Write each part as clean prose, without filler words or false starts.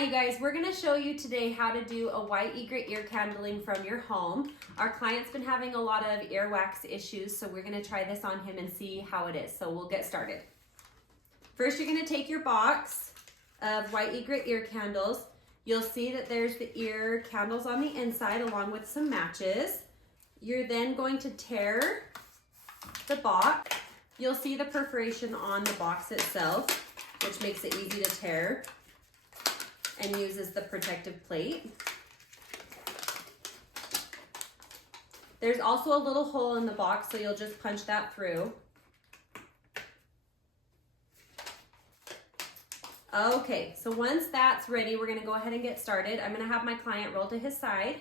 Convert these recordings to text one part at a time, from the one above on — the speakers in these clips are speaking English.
Hi you guys, we're gonna show you today how to do a white egret ear candling from your home. Our client's been having a lot of earwax issues, so we're gonna try this on him and see how it is. So we'll get started. First, you're gonna take your box of white egret ear candles. You'll see that there's the ear candles on the inside along with some matches. You're then going to tear the box. You'll see the perforation on the box itself, which makes it easy to tear and uses the protective plate. There's also a little hole in the box, so you'll just punch that through. Okay, so once that's ready, we're gonna go ahead and get started. I'm gonna have my client roll to his side.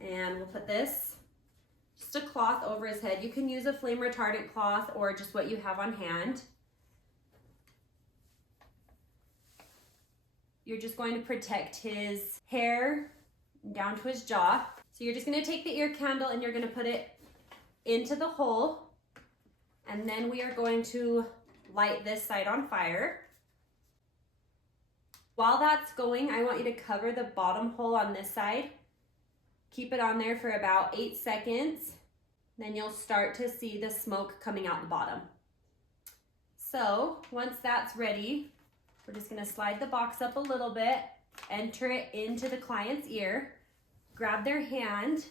And we'll put this, just a cloth over his head. You can use a flame retardant cloth or just what you have on hand. You're just going to protect his hair down to his jaw. So you're just gonna take the ear candle and you're gonna put it into the hole. And then we are going to light this side on fire. While that's going, I want you to cover the bottom hole on this side. Keep it on there for about 8 seconds. Then you'll start to see the smoke coming out the bottom. So once that's ready, we're just gonna slide the box up a little bit, enter it into the client's ear, grab their hand,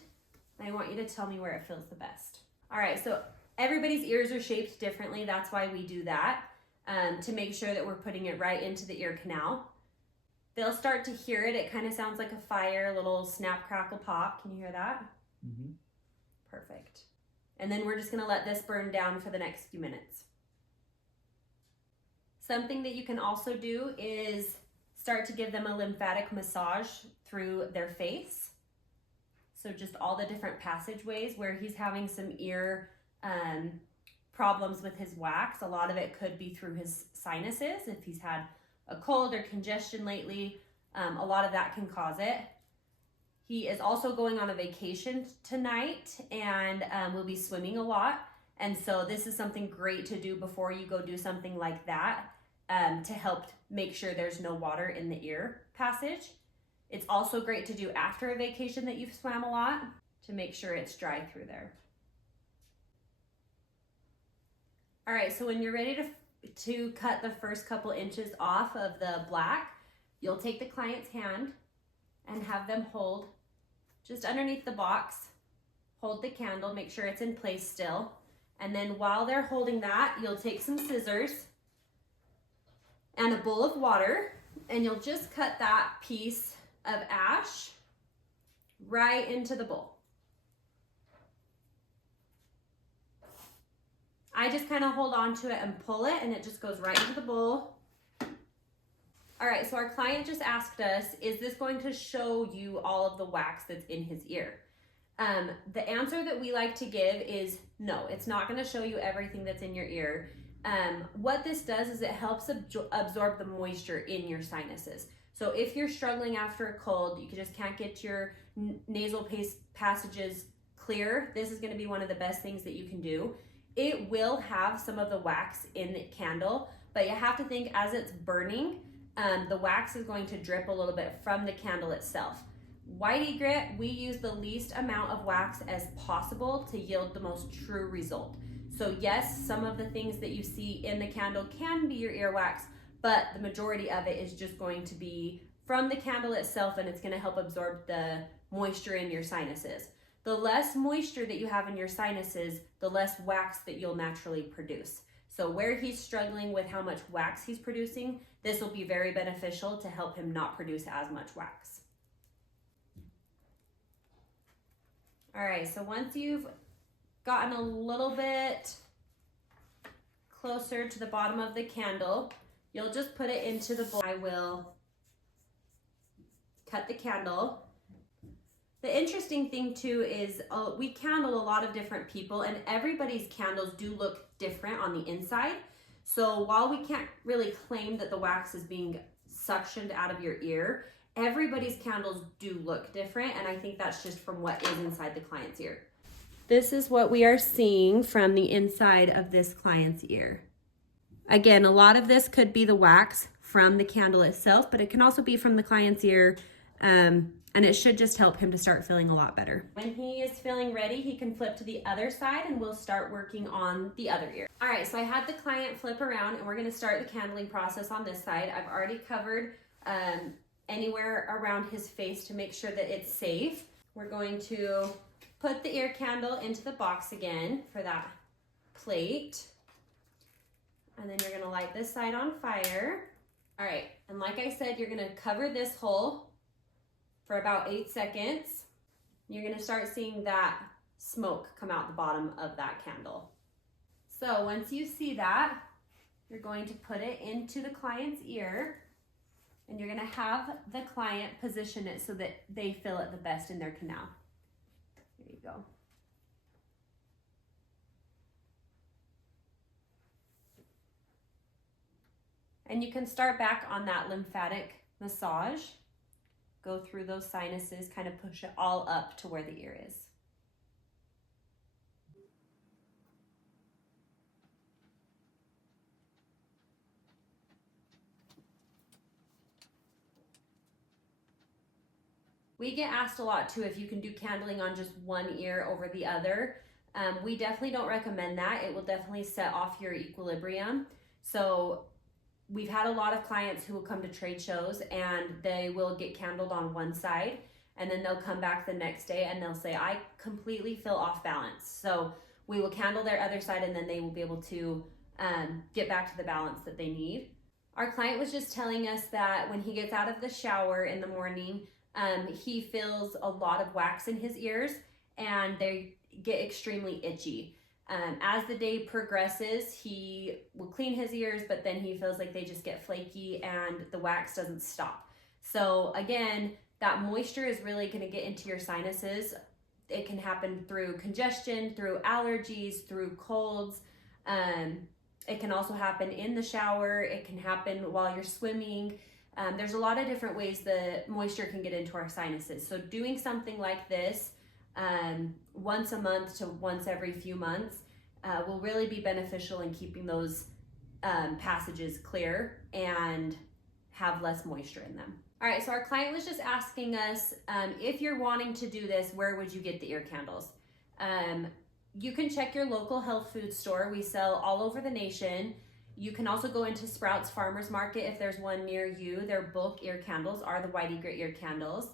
and I want you to tell me where it feels the best. All right, so everybody's ears are shaped differently. That's why we do that, to make sure that we're putting it right into the ear canal. They'll start to hear it. It kind of sounds like a fire, a little snap, crackle, pop. Can you hear that? Mm-hmm. Perfect. And then we're just gonna let this burn down for the next few minutes. Something that you can also do is start to give them a lymphatic massage through their face. So just all the different passageways where he's having some ear problems with his wax. A lot of it could be through his sinuses. If he's had a cold or congestion lately, a lot of that can cause it. He is also going on a vacation tonight and will be swimming a lot. And so this is something great to do before you go do something like that, to help make sure there's no water in the ear passage. It's also great to do after a vacation that you've swam a lot to make sure it's dry through there. All right, so when you're ready to cut the first couple inches off of the black, you'll take the client's hand and have them hold just underneath the box, hold the candle, make sure it's in place still. And then while they're holding that, you'll take some scissors and a bowl of water, and you'll just cut that piece of ash right into the bowl. I just kind of hold on to it and pull it, and it just goes right into the bowl. All right, so our client just asked us, is this going to show you all of the wax that's in his ear? The answer that we like to give is no, it's not gonna show you everything that's in your ear. What this does is it helps absorb the moisture in your sinuses. So if you're struggling after a cold, you just can't get your nasal passages clear, this is gonna be one of the best things that you can do. It will have some of the wax in the candle, but you have to think as it's burning, the wax is going to drip a little bit from the candle itself. White egret, we use the least amount of wax as possible to yield the most true result. So yes, some of the things that you see in the candle can be your earwax, but the majority of it is just going to be from the candle itself, and it's gonna help absorb the moisture in your sinuses. The less moisture that you have in your sinuses, the less wax that you'll naturally produce. So where he's struggling with how much wax he's producing, this will be very beneficial to help him not produce as much wax. All right, so once you've gotten a little bit closer to the bottom of the candle, you'll just put it into the bowl. I will cut the candle. The interesting thing too is we candle a lot of different people, and everybody's candles do look different on the inside. So while we can't really claim that the wax is being suctioned out of your ear, everybody's candles do look different, and I think that's just from what is inside the client's ear. This is what we are seeing from the inside of this client's ear. Again, a lot of this could be the wax from the candle itself, but it can also be from the client's ear. And it should just help him to start feeling a lot better. When he is feeling ready, he can flip to the other side and we'll start working on the other ear. All right, so I had the client flip around and we're gonna start the candling process on this side. I've already covered anywhere around his face to make sure that it's safe. We're going to put the ear candle into the box again for that plate. And then you're gonna light this side on fire. All right, and like I said, you're gonna cover this hole for about 8 seconds. You're gonna start seeing that smoke come out the bottom of that candle. So once you see that, you're going to put it into the client's ear and you're gonna have the client position it so that they feel it the best in their canal. There you go. And you can start back on that lymphatic massage. Go through those sinuses, kind of push it all up to where the ear is. We get asked a lot too if you can do candling on just one ear over the other. We definitely don't recommend that. It will definitely set off your equilibrium. So we've had a lot of clients who will come to trade shows and they will get candled on one side and then they'll come back the next day and they'll say, I completely feel off balance. So we will candle their other side and then they will be able to get back to the balance that they need. Our client was just telling us that when he gets out of the shower in the morning, he feels a lot of wax in his ears and they get extremely itchy. As the day progresses, he will clean his ears, but then he feels like they just get flaky and the wax doesn't stop. So again, that moisture is really going to get into your sinuses. It can happen through congestion, through allergies, through colds. It can also happen in the shower. It can happen while you're swimming. There's a lot of different ways the moisture can get into our sinuses. So doing something like this once a month to once every few months will really be beneficial in keeping those passages clear and have less moisture in them. All right, so our client was just asking us, if you're wanting to do this, where would you get the ear candles? You can check your local health food store. We sell all over the nation. You can also go into Sprouts Farmers Market if there's one near you. Their bulk ear candles are the White Egret ear candles.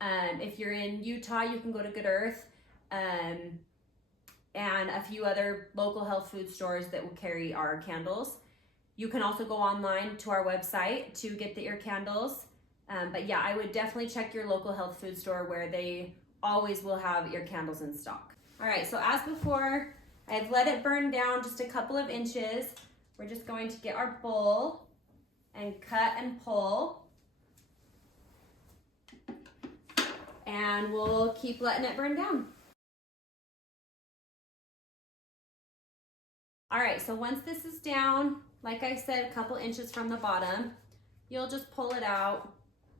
If you're in Utah, you can go to Good Earth and a few other local health food stores that will carry our candles. You can also go online to our website to get the ear candles. But yeah, I would definitely check your local health food store where they always will have ear candles in stock. All right, so as before, I've let it burn down just a couple of inches. We're just going to get our bowl and cut and pull. And we'll keep letting it burn down. All right, so once this is down, like I said, a couple inches from the bottom, you'll just pull it out.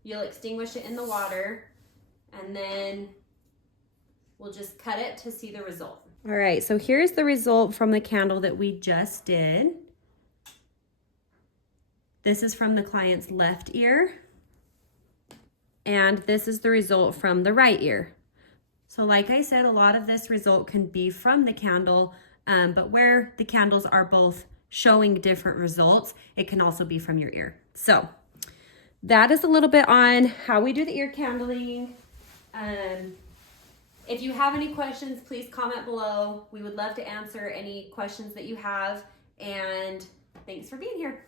You'll extinguish it in the water, and then we'll just cut it to see the result. All right, so here's the result from the candle that we just did. This is from the client's left ear, and this is the result from the right ear. So like I said, a lot of this result can be from the candle, but where the candles are both showing different results, it can also be from your ear. So that is a little bit on how we do the ear candling. If you have any questions, please comment below. We would love to answer any questions that you have, and thanks for being here.